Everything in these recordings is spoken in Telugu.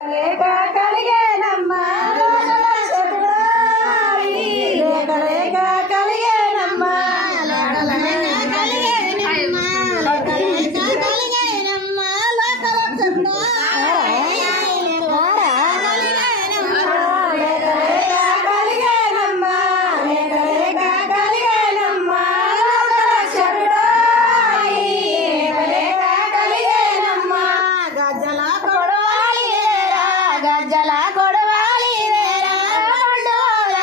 లేక కలిగేనమ్మా లేక లేక కలిగేనమ్మా గజ్జల కొడవాలి రేరా గజ్జల కొడవాలి రేరా గజ్జల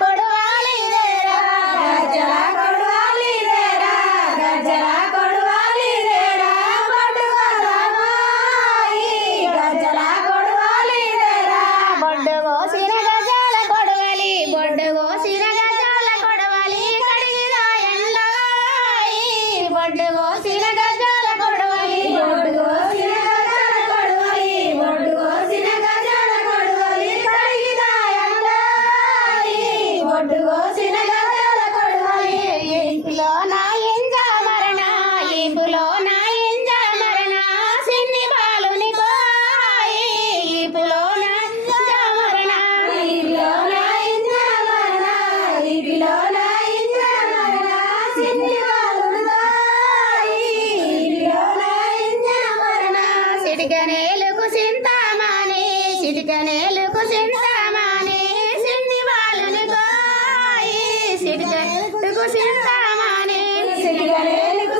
కొడవాలి రేరా గజ్జల కొడవాలి రేరా గజ్జల కొడవాలి రేరా బొడ్డు కోసిన గజ్జల కొడవాలి బొడ్డు కోసిన గజ్జల కొడవాలి కడిగిరా ఎండ బొడ్డు కోసిన గజ్జల కొడవాలి బొడ్డు కోసిన ఇంపులో నా ఇంజ మరణ ఇంపులో నా ఇంజ మరణ సిన్ని బాలుని కోయి ఇంపులో నా ఇంజ మరణ ఇంపులో నా ఇంజ మరణ ఇంపులో నా ఇంజ మరణ సిన్ని బాలుని కోయి ఇంపులో నా ఇంజ మరణ సిటికనేలుకు సింతామాని సిటికనేలుకు సింతామాని సిన్ని బాలుని కోయి సిటికనేలుకు సింతామాని సిటికనేలుకు